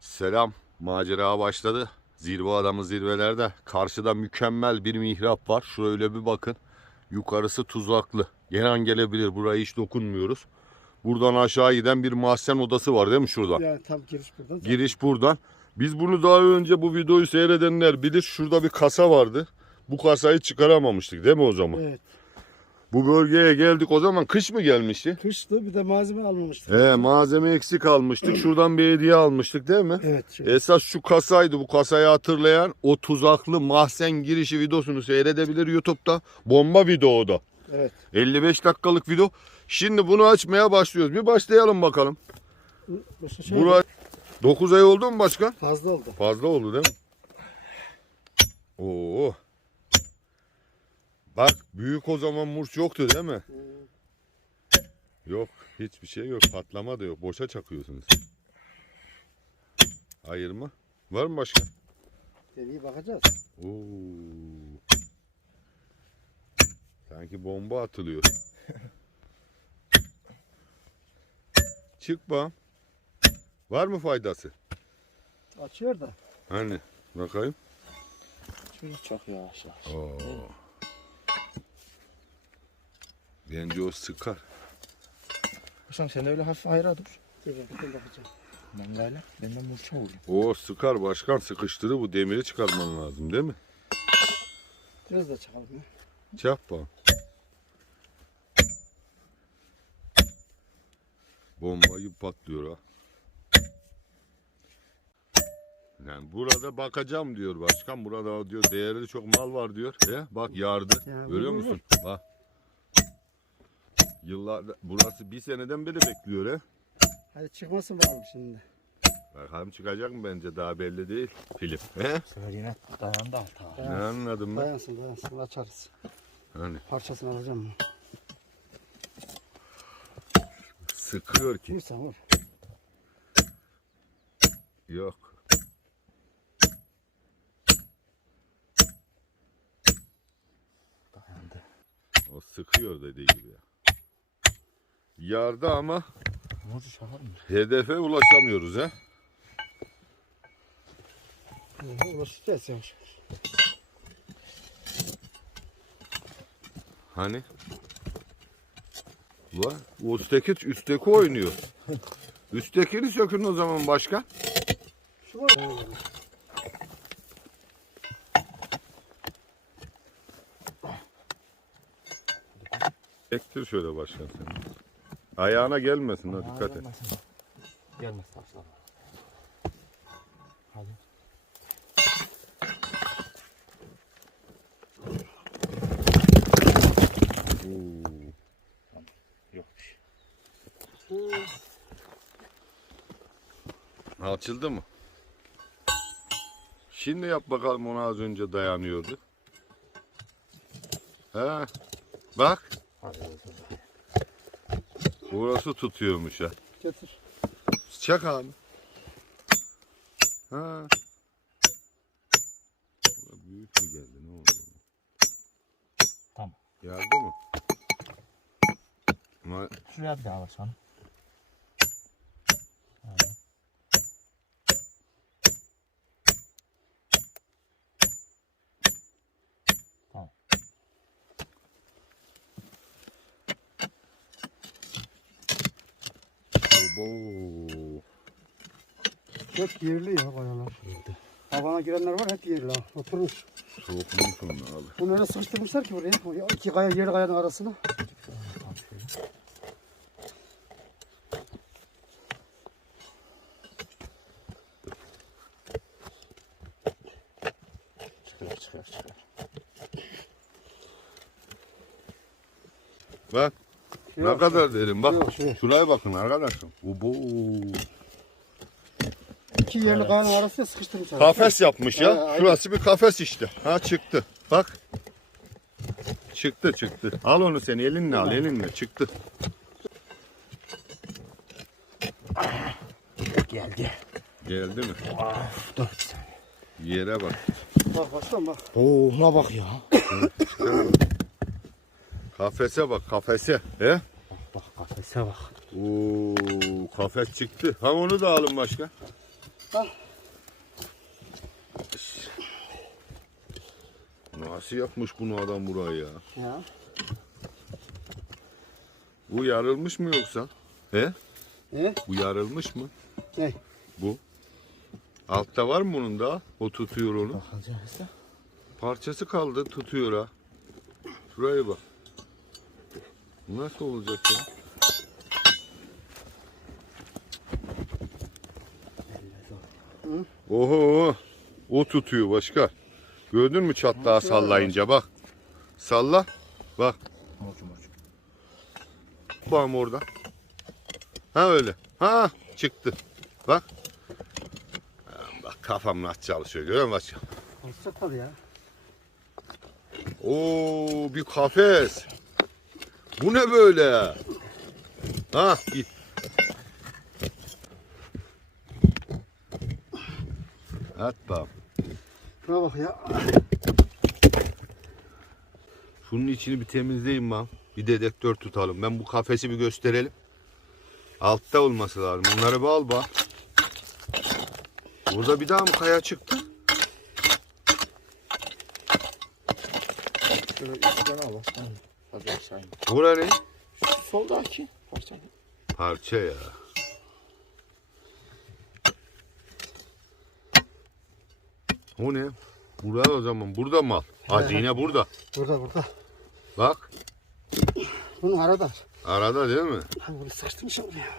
Selam. Macera başladı. Zirve adamı zirvelerde. Karşıda mükemmel bir mihrap var. Şöyle bir bakın. Yukarısı tuzaklı. Gelen gelebilir. Buraya hiç dokunmuyoruz. Buradan aşağı giden bir mahzen odası var değil mi şurada? Yani tam giriş buradan. Giriş buradan. Biz bunu daha önce bu videoyu seyredenler bilir. Şurada bir kasa vardı. Bu kasayı çıkaramamıştık değil mi o zaman? Evet. Bu bölgeye geldik o zaman kış mı gelmişti? Kıştı bir de malzeme almamıştık. He malzeme eksik almıştık. Şuradan bir hediye almıştık değil mi? Evet. Şey. Esas şu kasaydı. Bu kasayı hatırlayan o tuzaklı mahzen girişi videosunu seyredebilir YouTube'da. Bomba video o da. Evet. 55 dakikalık video. Şimdi bunu açmaya başlıyoruz. Bir başlayalım bakalım. Şey Bura 9 ay oldu mu başkan? fazla oldu. Fazla oldu değil mi? Oo. Bak büyük o zaman murç yoktu değil mi? Yok hiçbir şey yok patlama da yok boşa çakıyorsunuz. Hayır mı? Var mı başka? Deneye bakacağız. Oo. Sanki bomba atılıyor. Çık bak. Var mı faydası? Açıyor da. Hani bakayım. Çok yavaş yavaş. Oo. Bence o sıkar. Hocam sen de öyle hafif ayrı dur. Dur bakayım bakacağım. Ben gayla benden murça vurayım. O sıkar başkan sıkıştırı bu demiri çıkarman lazım değil mi? Biraz da çakalım ya. Çap bak. Bomba gibi patlıyor ha. Yani burada bakacağım diyor başkan. Burada diyor değerli çok mal var diyor. He, bak yardı. Ya, Görüyor musun? Bak. Yıllar burası bir seneden beri bekliyor he. Hadi çıkmasın bakalım şimdi. Bakalım çıkacak mı bence daha belli değil. Film. He? Sefer yine dayandı alta. Ne anladın mı? Dayansın dayansın açarız. Hani Parçasını alacağım. sıkıyor ki. Vur sen vur. Yok. Dayandı. O sıkıyor dediği gibi ya. Yardı ama mı? hedefe ulaşamıyoruz he. Hani? O üstteki, üstteki oynuyor. Üsttekini sökün o zaman başka. Şu var. Ektir şöyle başkan sen. Ayağına gelmesin ha dikkat et. Gelmez taşlar. Hadi. Yok bir şey. Açıldı mı? Şimdi yap bakalım ona az önce dayanıyordu. He. Bak. Hadi. Burası tutuyormuş ha. Getir. Çak abi. Ha. Büyük mü geldi ne oldu? Tamam. Geldi mi? Ama Şuraya bir daha bak Obo. Hep yerli ya bayalar. Havana girenler var hep yerli ha. Oturmuş. Soğukluğun abi. Bunu öyle sıkıştırmışlar ki buraya. Oraya iki kaya yerli kayanın arasına. Tamam şöyle. Çıkıyor çıkıyor çıkıyor. Bak. Ne Yok, kadar derin bak. Yok, şey. Şuraya bakın arkadaşlar. Obo. İki yerli kayanın arasına sıkıştırmışlar. Kafes yapmış ya. aynen. Şurası bir kafes işte. Ha çıktı. Bak. Çıktı çıktı. Al onu sen elinle al elinle çıktı. Geldi. Geldi mi? Of dur bir saniye. Yere bak. Bak baştan bak. Oo ne bak ya. Kafese bak kafese. He? Bak kafese bak. Oo, kafes çıktı. Ha onu da alın başka. Al. Nasıl yapmış bunu adam burayı ya? Ya. Bu yarılmış mı yoksa? He? E? Bu yarılmış mı? Ne? Bu. Altta var mı bunun da? O tutuyor onu. Bakacağız da. Parçası kaldı tutuyor ha. Şuraya bak. Nasıl olacak ya? Oho. O tutuyor başka. Gördün mü çatlağı sallayınca bak. Salla. Bak. Bak orada. Ha öyle. Ha çıktı. Bak. Bak kafam nasıl çalışıyor görüyor musun? Tabii ya. Oo bir kafes. Bu ne böyle? Ha git. At bak. Şuna bak ya. Şunun içini bir temizleyin bak. Bir dedektör tutalım. Ben bu kafesi bir gösterelim. Altta olması lazım. Onları bir al bak. Burada bir daha mı kaya çıktı? Şöyle üstten al başkanım. Aşağı in. Bura ne? Şu soldaki parçayı. Parça ya. O ne? Burada o zaman. Burada mal. Hazine burada. Burada burada. Bak. Bunu arada. Arada değil mi? Hani bunu sıkıştırmışım buraya.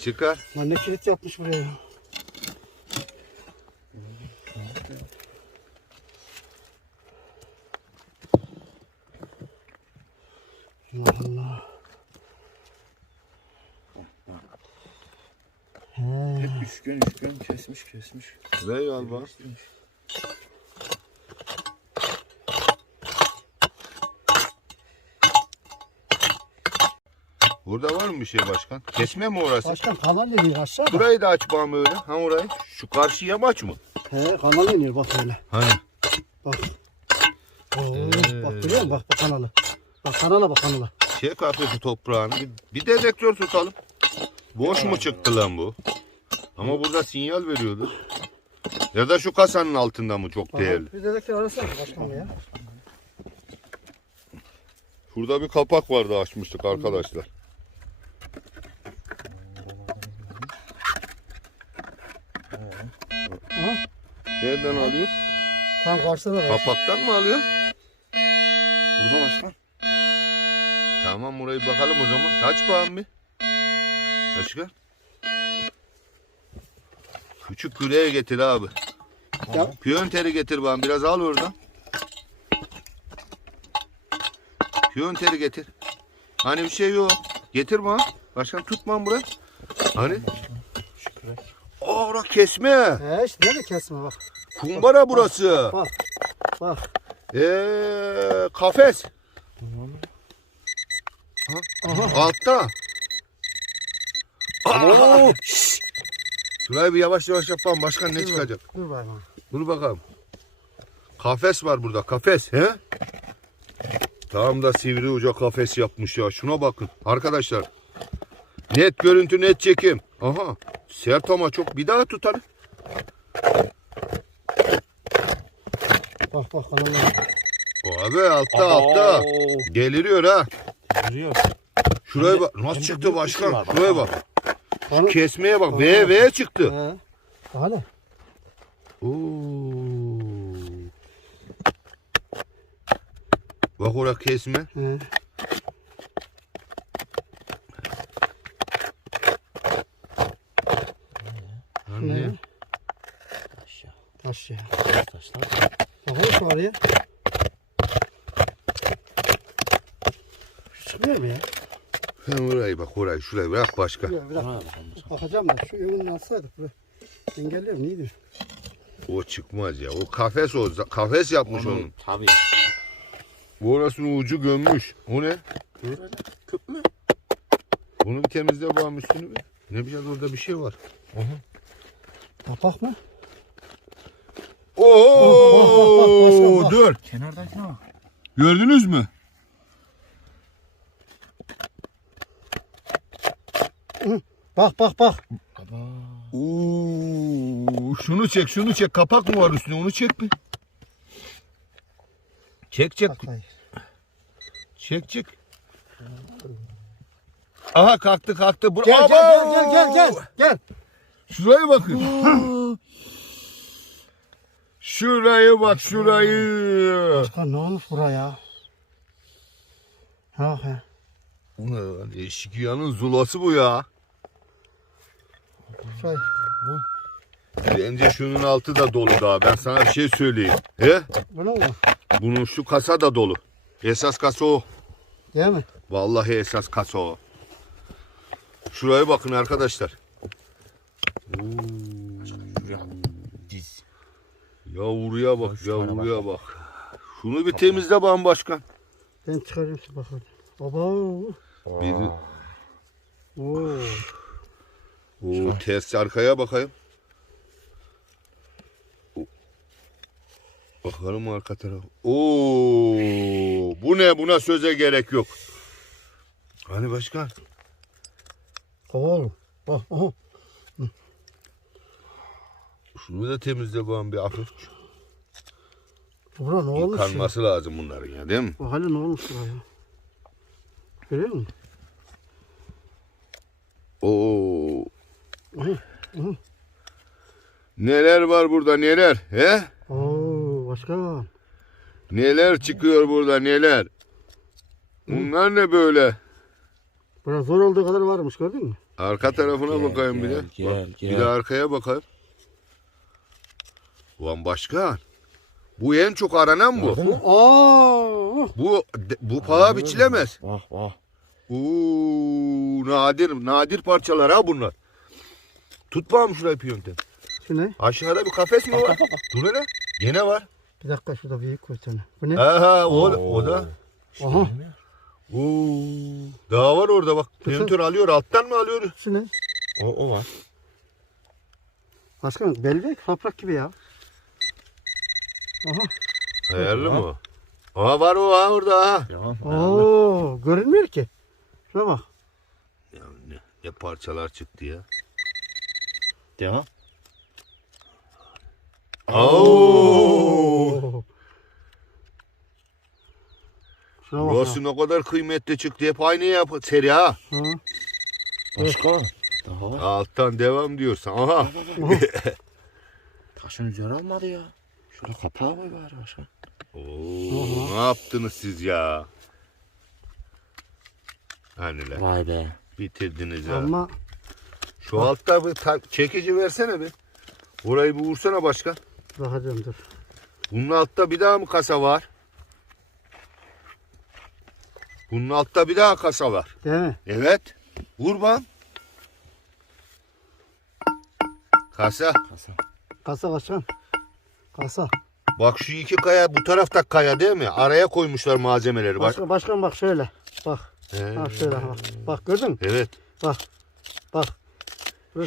Çıkar. Lan ne kilit yapmış buraya ya. Allah. He. Hep üçgen üçgen kesmiş kesmiş. Bak. Kesmiş. Burada var mı bir şey başkan? Kesme mi orası? Başkan kanal iniyor aşağıda. Burayı da aç bana öyle. Ha orayı. Şu karşı yamaç mı? He kanal iniyor bak öyle. Hani? Bak. Oo, Ee. Bak görüyor musun? Bak bak kanala. Bak kanala bak kanala. Şey kafesi toprağını. Bir, bir dedektör tutalım. Boş mu çıktı lan bu? Ama burada sinyal veriyordu. Ya da şu kasanın altında mı çok değerli? Bir dedektif arasana başkanım ya. Şurada bir kapak vardı açmıştık arkadaşlar. Nereden alıyor? Tam karşıda da var. Kapaktan mı alıyor? Burada başkan. Tamam burayı bakalım o zaman. Aç bakalım bir. Başka? Küçük küreğe getir abi. Ya. Piyonteri getir bana biraz al oradan. Piyonteri getir. Hani bir şey yok. Getir bana. Başkan tutmam burayı. Hani? Aa ora kesme. He işte nerede kesme bak. Kumbara burası. Bak. Bak. Eee kafes. Altta. Şşş! Şurayı bir yavaş yavaş yapalım. Başkan ne çıkacak? Dur bakayım. Dur bakalım. Kafes var burada. Kafes. He? Tam da sivri uca kafes yapmış ya. Şuna bakın. Arkadaşlar. Net görüntü net çekim. Aha. Sert ama çok. Bir daha tutalım. Bak bak. Abi altta altta. Deliriyor ha. Duruyor. Şuraya bak. Nasıl hem çıktı büyük bir başkan? şey var bak. Şuraya bak. Kanal. Kesmeye bak. V V çıktı. He. Hala. Oo. Bak oraya kesme. He. Anne. Ne? Aşağı. Taş ya. Taşlar. Bakalım şu araya. Çıkmıyor mu ya? Sen orayı bak orayı şurayı bırak başka. Dakika. Buna bakalım. Bakacağım da şu önünü alsaydık buraya. Engelliyor mu? İyidir. O çıkmaz ya. O kafes o. Kafes yapmış onun. Tabii. Orasının ucu gömmüş. O ne? Küp mü? Bunu bir temizle bakalım üstünü bir. Ne bileyim orada bir şey var. Kapak mı? Oo başkan, bak. dur. Kenardakine bak. Gördünüz mü? Bak bak bak. Aba. Oo, şunu çek, şunu çek. Kapak mı var üstünde? Onu çek bir. Çek çek. Bak. Çek çek. Aha kalktı kalktı. Bur- Gel gel Abo! gel gel gel gel. Gel. Şuraya bakın. şurayı bak şurayı. Başkan ne olmuş buraya? Ha he. Bu ne lan? Eşkıyanın zulası bu ya. Şöyle. Bence şunun altı da dolu daha. Ben sana bir şey söyleyeyim. He? Bu ne oldu? Bunun şu kasa da dolu. Esas kasa o. Değil mi? Vallahi esas kasa o. Şuraya bakın arkadaşlar. Diz. Yavruya bak, yavruya bak. Şunu bir temizle bana başkan. Ben çıkarayım şu bakalım. Baba. Bir, Oo. O ters arkaya bakayım. Bakalım arka taraf. Oo, bu ne? Buna söze gerek yok. Hani başkan? Oğlum. Bak. Aha. Şunu da temizle bana bir hafif. Bura ne olmuş ya? Yıkanması lazım bunların ya değil mi? Bak hele ne olmuş buraya? Görüyor musun? Oo. Hı, hı. Neler var burada neler? He? Oo başkan. Neler çıkıyor burada neler? Bunlar ne böyle? Bura zor olduğu kadar varmış gördün mü? Arka tarafına Gel, bakayım bir de. gel, Bak, gel, Bir gel. de arkaya bakayım. Ulan başkan. Bu en çok aranan bu. Aa. Bu bu paha biçilemez. Bak bak. Uuu nadir nadir parçalar ha bunlar. Tut bakalım şurayı piyonten. Şu ne? Aşağıda bir kafes mi var? Dur hele. Gene var. Bir dakika şurada büyük koy tane. Bu ne? Aha o, o da. Aha. Oo. Daha var orada bak. Piyontör alıyor alttan mı alıyor? Şu ne? O, o var. Başkan belbek yaprak gibi ya. Aha. Ayarlı mı? Aha var o ha orada ha. Tamam. Oo, görünmüyor ki. Şuna bak. Ya ne, ne parçalar çıktı ya. Devam. Oo. Şuna bak. Burası ne kadar kıymetli çıktı. Hep aynı yap seri ha. Başka. Daha var. Alttan devam diyorsun. Aha. Taşın üzeri almadı ya. Şurada kapağı koy bari başka. Oo, ne yaptınız siz ya? Haniler Vay be. bitirdiniz ya. Ama Şu altta bir ta- çekici versene bir. Burayı bir vursana başkan. bakacağım dur. Bunun altta bir daha mı kasa var? Bunun altta bir daha kasa var. Değil mi? Evet. Vur ban. Kasa. Kasa. Kasa başkan. Kasa. Bak şu iki kaya bu tarafta kaya değil mi? Araya koymuşlar malzemeleri. Bak. Başkan, başkan bak şöyle. Bak. He. Ha şöyle bak. Bak gördün mü? Evet. Bak. Bak.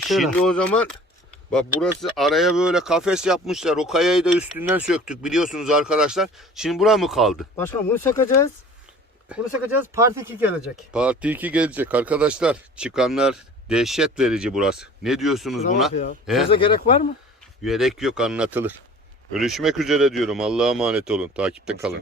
Şimdi o zaman bak burası araya böyle kafes yapmışlar. O kayayı da üstünden söktük biliyorsunuz arkadaşlar. Şimdi bura mı kaldı? Başkan bunu sökeceğiz. Bunu sökeceğiz. Parti 2 gelecek. Parti 2 gelecek arkadaşlar. Çıkanlar dehşet verici burası. Ne diyorsunuz Şuna buna? Söze gerek var mı? Gerek yok anlatılır. Görüşmek üzere diyorum. Allah'a emanet olun. Takipte kalın.